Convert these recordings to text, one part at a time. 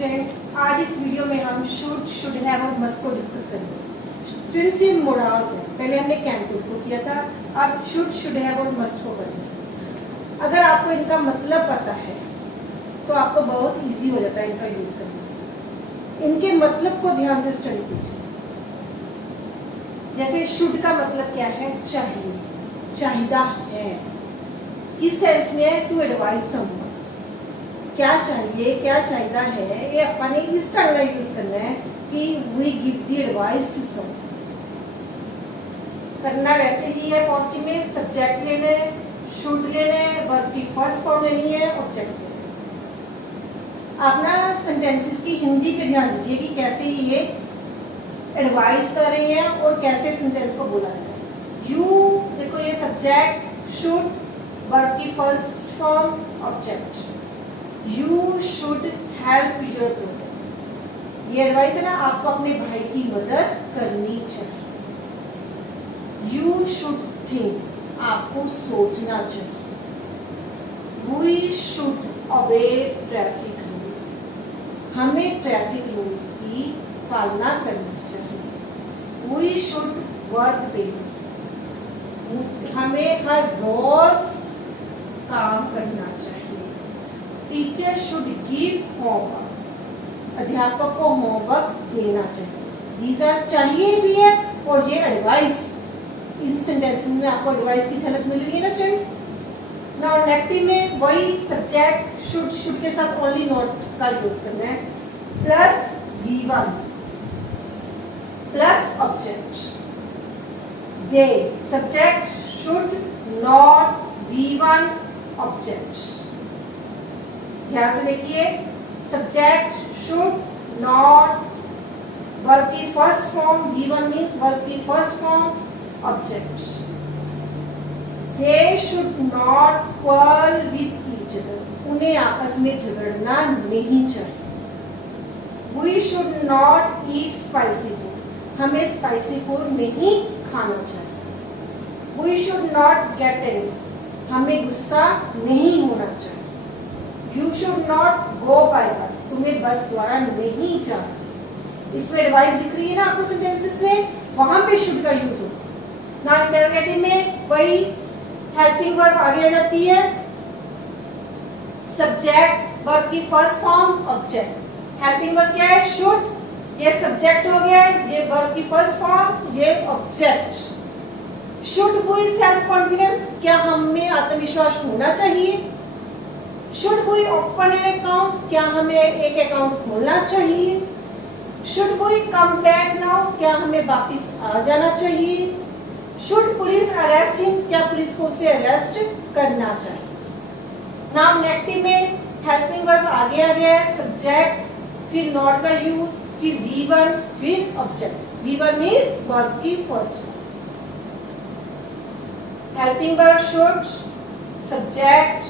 Students, आज इस video में हम शुड हैव और मस्ट को डिस्कस करेंगे। स्टूडेंट्स, ये मोडाल्स है। पहले हमने कैन टू को किया था, अब शुड हैव और मस्ट को करेंगे। अगर आपको इनका मतलब पता है तो आपको बहुत इजी हो जाता है इनका यूज करना। इनके मतलब को ध्यान से स्टडी कीजिए। जैसे शुड का मतलब क्या है? चाहिए, चाहिदा है। किस सेंस में है? To advice someone. क्या चाहिए, क्या चाहिदा है, ये अपने इस तरह का यूज करना है कि we give the advice to someone. करना वैसे ही है पॉजिटिव में। सब्जेक्ट लेना है, शुड लेना है, वर्ब की फर्स्ट फॉर्म लेनी है, ऑब्जेक्ट लेना है। आप ना सेंटेंसेस की हिंदी पे ध्यान दीजिए कि कैसे ये एडवाइस कर रही हैं और कैसे सेंटेंस को बोला है। यू देखो, ये सब्जेक्ट, शुड, वर्ब की first form, object. You should help your brother. ये एडवाइस है ना, आपको अपने भाई की मदद करनी चाहिए। यू शुड थिंक, आपको सोचना चाहिए। We should obey traffic rules, हमें ट्रैफिक रूल्स की पालना करनी चाहिए। वी शुड वर्क डेली, हमें हर रोज काम करना चाहिए। टीचर शुड गिव होमवर्क, अध्यापक को होमवर्क देना चाहिए। दीज आर चाहिए भी है और ये एडवाइस। इन सेंटेंसेस में आपको एडवाइस की झलक मिल रही है ना स्टूडेंट्स। नाउ नेगेटिव में वही सब्जेक्ट शुड के साथ ओनली नॉट का यूज करना है, plus V1 plus object. They subject, should, not, V1 object. ध्यान से देखिए, सब्जेक्ट, शुड, नॉट, वर्ब की first form, V1 means verb की first form, object. They should not quarrel with each other, उन्हें आपस में झगड़ना नहीं चाहिए। We should not eat spicy food, हमें स्पाइसी फूड नहीं खाना चाहिए। We should not get angry, हमें गुस्सा नहीं होना चाहिए। You should not go bye बस, तुम्हें बस द्वारा नहीं जाना चाहिए। इसमें एडवाइस दिख रही है ना आपको सेंटेंसेस में, वहां पे शुड का यूज होगा। ना इंटरोगेटिव में वही हेल्पिंग वर्ब आगे आ जाती है, सब्जेक्ट, वर्ब की first form, object. Helping verb क्या है? शुड, ये सब्जेक्ट हो गया, ये वर्ब की फर्स्ट फॉर्म, ये object. Should we self confidence, क्या हमें आत्मविश्वास होना चाहिए। Should we open an account, क्या हमें एक अकाउंट खोलना चाहिए। Should we come back now, क्या हमें वापिस आ जाना चाहिए। शुड पुलिस अरेस्ट हिम, क्या पुलिस को उसे अरेस्ट करना चाहिए। नाउ नेगेटिव में हेल्पिंग वर्ब आगे आ गया है, सब्जेक्ट, फिर नॉट का यूज, फिर V1, फिर ऑब्जेक्ट। V1 मीन्स वर्ब की first form. Helping verb should, subject,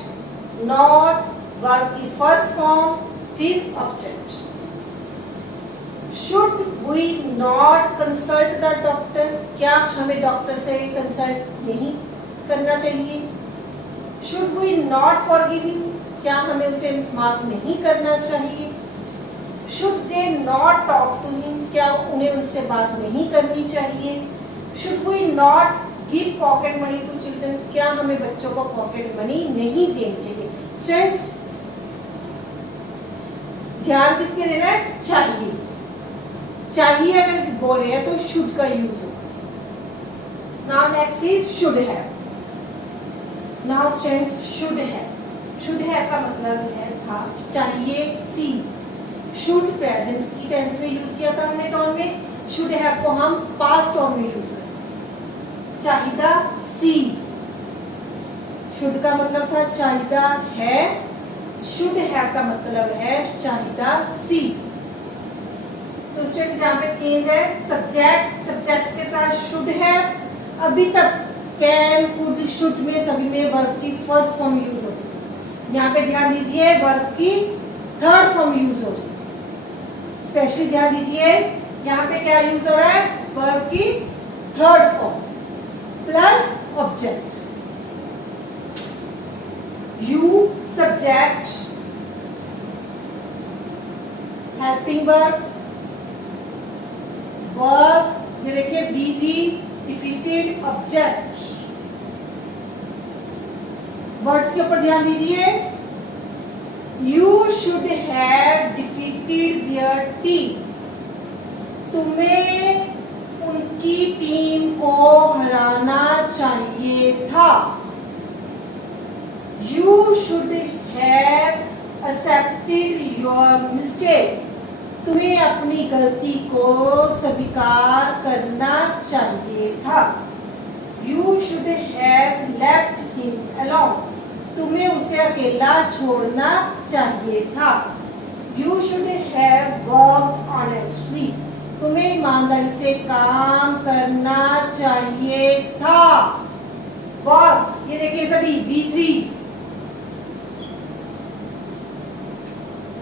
not, verb की फर्स्ट फॉर्म, फिर object. Should we not consult the doctor, क्या हमें डॉक्टर से कंसल्ट नहीं करना चाहिए। Should we not forgive him, क्या हमें उसे माफ नहीं करना चाहिए। Should they not talk to him, क्या उन्हें उनसे बात नहीं करनी चाहिए। Should we not give pocket money to children, क्या हमें बच्चों को पॉकेट मनी नहीं देनी चाहिए। स्टूडेंट्स, ध्यान किस पे देना है? चाहिए। चाहिए अगर बोल रहे हैं तो शुड का यूज होगा। Now next is should have. Now students, should have का मतलब है था चाहिए, सी। शुड प्रेजेंट की टेंस में यूज किया था हमने टॉन में, शुड हैव को हम पास्ट टॉन में यूज करते हैं। चाहिदा, सी। शुड का मतलब था चाहिदा है, शुड हैव का मतलब है चाहिदा, सी। तो स्टूडेंट्स, यहाँ पे चेंज है, सब्जेक्ट के साथ शुड हैव। अभी तक कैन, कुड, शुड में सभी में वर्ब की फर्स्ट फॉर्म यूज होती है। यहाँ पे ध्यान दीजिए, वर्ब की थर्ड फॉर्म यूज हो रही है। स्पेशली ध्यान दीजिए, यहाँ पे क्या यूज हो रहा है? वर्ब की third form plus object. You subject, helping verb, verb ये देखिए V3 डिफीटेड ऑब्जेक्ट। वर्ड्स के ऊपर ध्यान दीजिए। You should have defeated their team, तुम्हें उनकी टीम को हराना चाहिए था। You should have accepted your mistake, तुम्हें अपनी गलती को स्वीकार करना चाहिए था। You should have left him alone, तुम्हें उसे अकेला छोड़ना चाहिए था। You should have worked honestly, तुम्हें ईमानदारी से काम करना चाहिए था। वर्क ये देखिए सभी V3।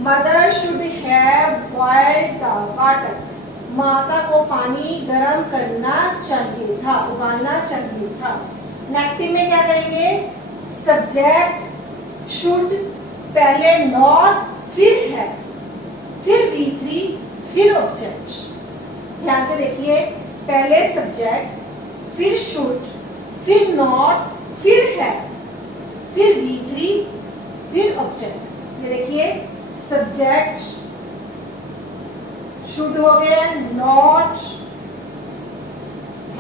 Mother should have boiled the water, माता को पानी गर्म करना चाहिए था, उबालना चाहिए था। नेगेटिव में क्या करेंगे? सब्जेक्ट शुड, पहले नॉट, फिर है, फिर V3, फिर ऑब्जेक्ट। ध्यान से देखिए, पहले सब्जेक्ट, फिर शुड, फिर नॉट, फिर है, फिर V3, फिर ऑब्जेक्ट। ये देखिए सब्जेक्ट शुड हो गया, नॉट,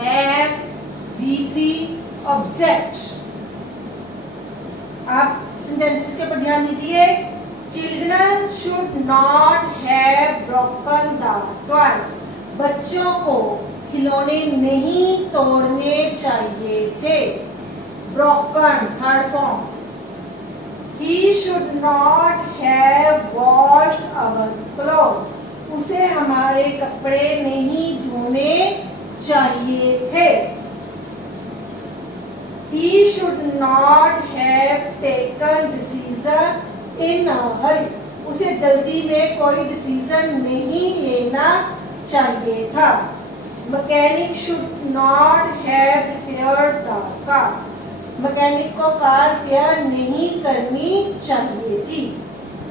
हैव, V3, ऑब्जेक्ट। आप सेंटेंसेस के ऊपर ध्यान दीजिए। Children should not have broken the toys, बच्चों को खिलौने नहीं तोड़ने चाहिए थे। Broken third form. He should not have washed our clothes, उसे हमारे कपड़े नहीं धोने चाहिए थे। He should not have taken decision in a hurry, उसे जल्दी में कोई डिसीजन नहीं लेना चाहिए था। Mechanic should not have repaired the car, mechanic को कार रिपेयर नहीं करनी चाहिए थी।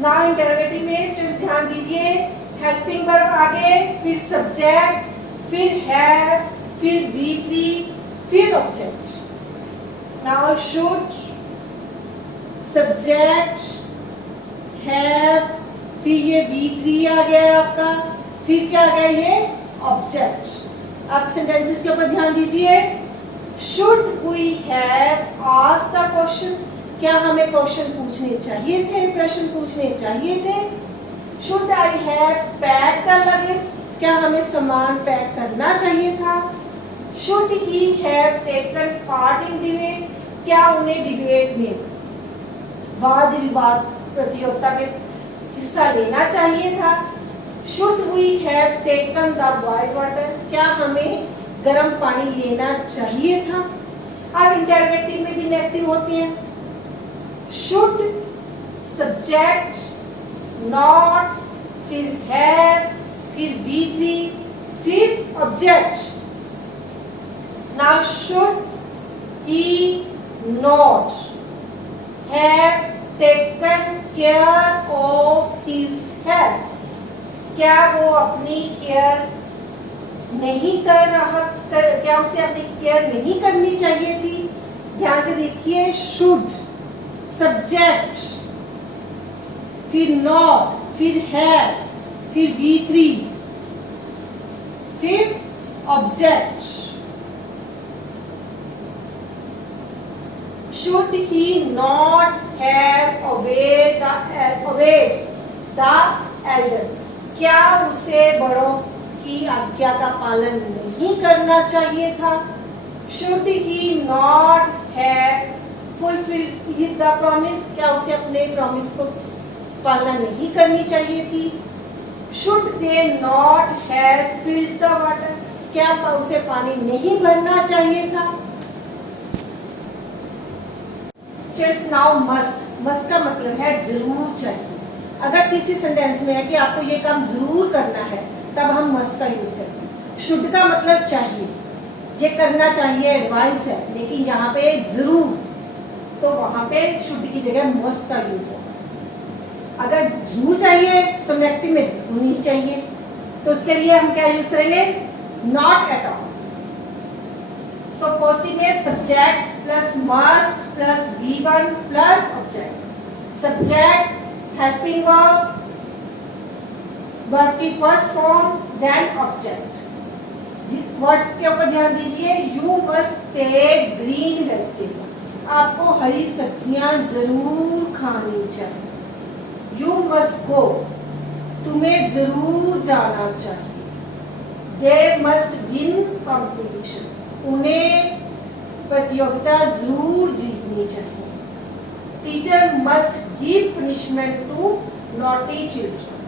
नाउ इंटरोगेटिव में सिर्फ ध्यान दीजिए, हेल्पिंग वर्ब आगे, फिर सब्जेक्ट, फिर हैव, फिर V3, फिर object. Now should, subject, have, फिर ये V3 आ गया आपका, फिर क्या आ गया ये ऑब्जेक्ट। आप सेंटेंसेस के ऊपर ध्यान दीजिए। Should we have asked the question, क्या हमें क्वेश्चन पूछने चाहिए थे, प्रश्न पूछने चाहिए थे। Should I have packed the luggage, क्या हमें सामान पैक करना चाहिए था। Should he have taken part in debate, क्या उन्हें डिबेट में, वाद विवाद प्रतियोगिता में हिस्सा लेना चाहिए था। Should we have taken the boiled water, क्या हमें गर्म पानी लेना चाहिए था। अब इंटरोगेटिव में भी नेगेटिव होती हैं। शुड, सब्जेक्ट, नॉट, फिर हैव, फिर V3, फिर object. Now should he not have taken care of his health, क्या वो अपनी केयर नहीं कर रहा, क्या उसे अपनी केयर नहीं करनी चाहिए थी। ध्यान से देखिए, शुड, सब्जेक्ट, फिर नॉट, फिर हैव, फिर V3, फिर object. Should he not have obeyed the elders, क्या उसे बड़ों की आज्ञा का पालन नहीं करना चाहिए था। Should he not have fulfilled the promise, क्या उसे अपने प्रॉमिस को पालना नहीं करनी चाहिए थी। Should they not have filled the water, क्या उसे पानी नहीं भरना चाहिए था। स्टूडेंट्स नाउ मस्ट, मस्ट का मतलब है जरूर चाहिए। अगर किसी सेंटेंस में है कि आपको ये काम जरूर करना है, तब हम मस्ट का यूज करते हैं। शुड का मतलब चाहिए, ये करना चाहिए, एडवाइस है, लेकिन यहाँ पे जरूर, तो वहां पे शुड की जगह मस्ट का यूज होगा। अगर जरूर चाहिए तो नेगेटिव में बिल्कुल नहीं चाहिए, तो उसके लिए हम क्या यूज करेंगे, not at all. So positive में subject plus must plus V1 plus object. Subject helping verb, verb की first form, then object. Words के ऊपर ध्यान दीजिए। You must take green vegetable, आपको हरी सब्जियां जरूर खानी चाहिए। यू मस्ट गो, तुम्हें जरूर जाना चाहिए। दे मस्ट विन कॉम्पिटिशन, उन्हें प्रतियोगिता जरूर जीतनी चाहिए। Teacher must give punishment to naughty children,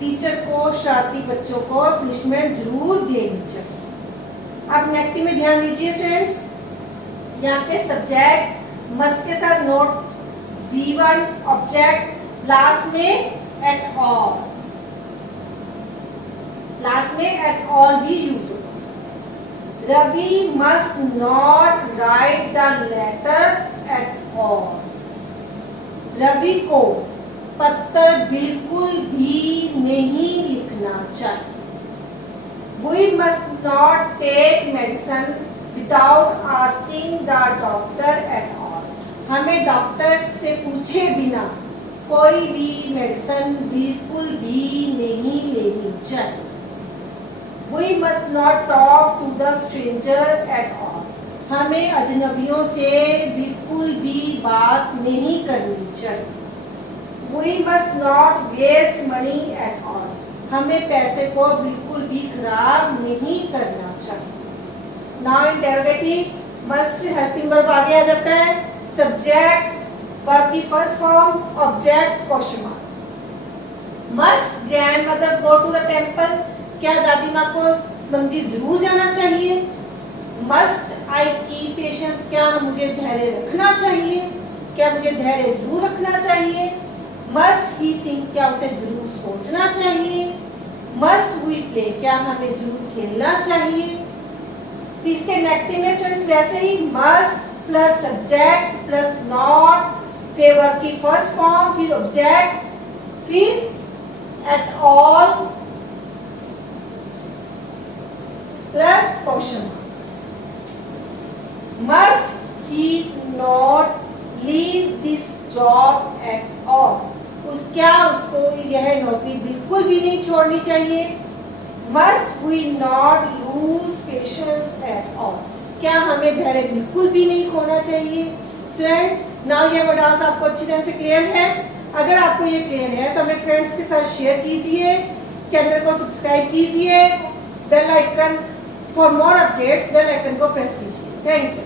teacher को शरारती बच्चों को पनिशमेंट जरूर देनी चाहिए। अब नेगेटिव में ध्यान दीजिए स्टूडेंट्स, यहाँ पे सब्जेक्ट मस्ट के साथ नोट V1 ऑब्जेक्ट, लास्ट में एट ऑल, लास्ट में एट ऑल भी यूज होगा। Ravi must not write the letter at all, Ravi को पत्र बिल्कुल भी नहीं लिखना चाहिए। We must not take medicine without asking the doctor at all, हमें डॉक्टर से पूछे बिना कोई भी मेडिसिन बिल्कुल भी नहीं लेनी चाहिए। We must not talk to the stranger at all, हमें अजनबियों से बिल्कुल भी बात नहीं करनी चाहिए। We must not waste money at all, हमें पैसे को बिल्कुल भी खराब नहीं करना चाहिए। Now interrogative must helping verb आगे आ जाता है, सब्जेक्ट वर्ब की first form, object question mark. Must grandmother go to the temple, क्या दादी माँ को मंदिर जरूर जाना चाहिए। मस्ट आई कीप पेशेंस, क्या मुझे धैर्य रखना चाहिए, क्या मुझे धैर्य जरूर रखना चाहिए। मस्ट ही थिंक, क्या उसे जरूर सोचना चाहिए। मस्ट वी प्ले, क्या हमें जरूर खेलना चाहिए। इसके नेगेटिव में स्टूडेंट्स वैसे ही must plus subject plus not, फिर वर्ब की फर्स्ट फॉर्म, फिर ऑब्जेक्ट, फिर at all plus question. Must he not leave this job at all, क्या उसको यह नौकरी बिल्कुल भी नहीं छोड़नी चाहिए। Must we not lose patience at all, क्या हमें धैर्य बिल्कुल भी नहीं खोना चाहिए। स्टूडेंट्स नाउ ये वर्ड्स आपको अच्छी तरह से क्लियर है। अगर आपको ये क्लियर है तो अपने फ्रेंड्स के साथ शेयर कीजिए, चैनल को सब्सक्राइब कीजिए, bell icon for more updates, bell icon को प्रेस कीजिए। Thank you.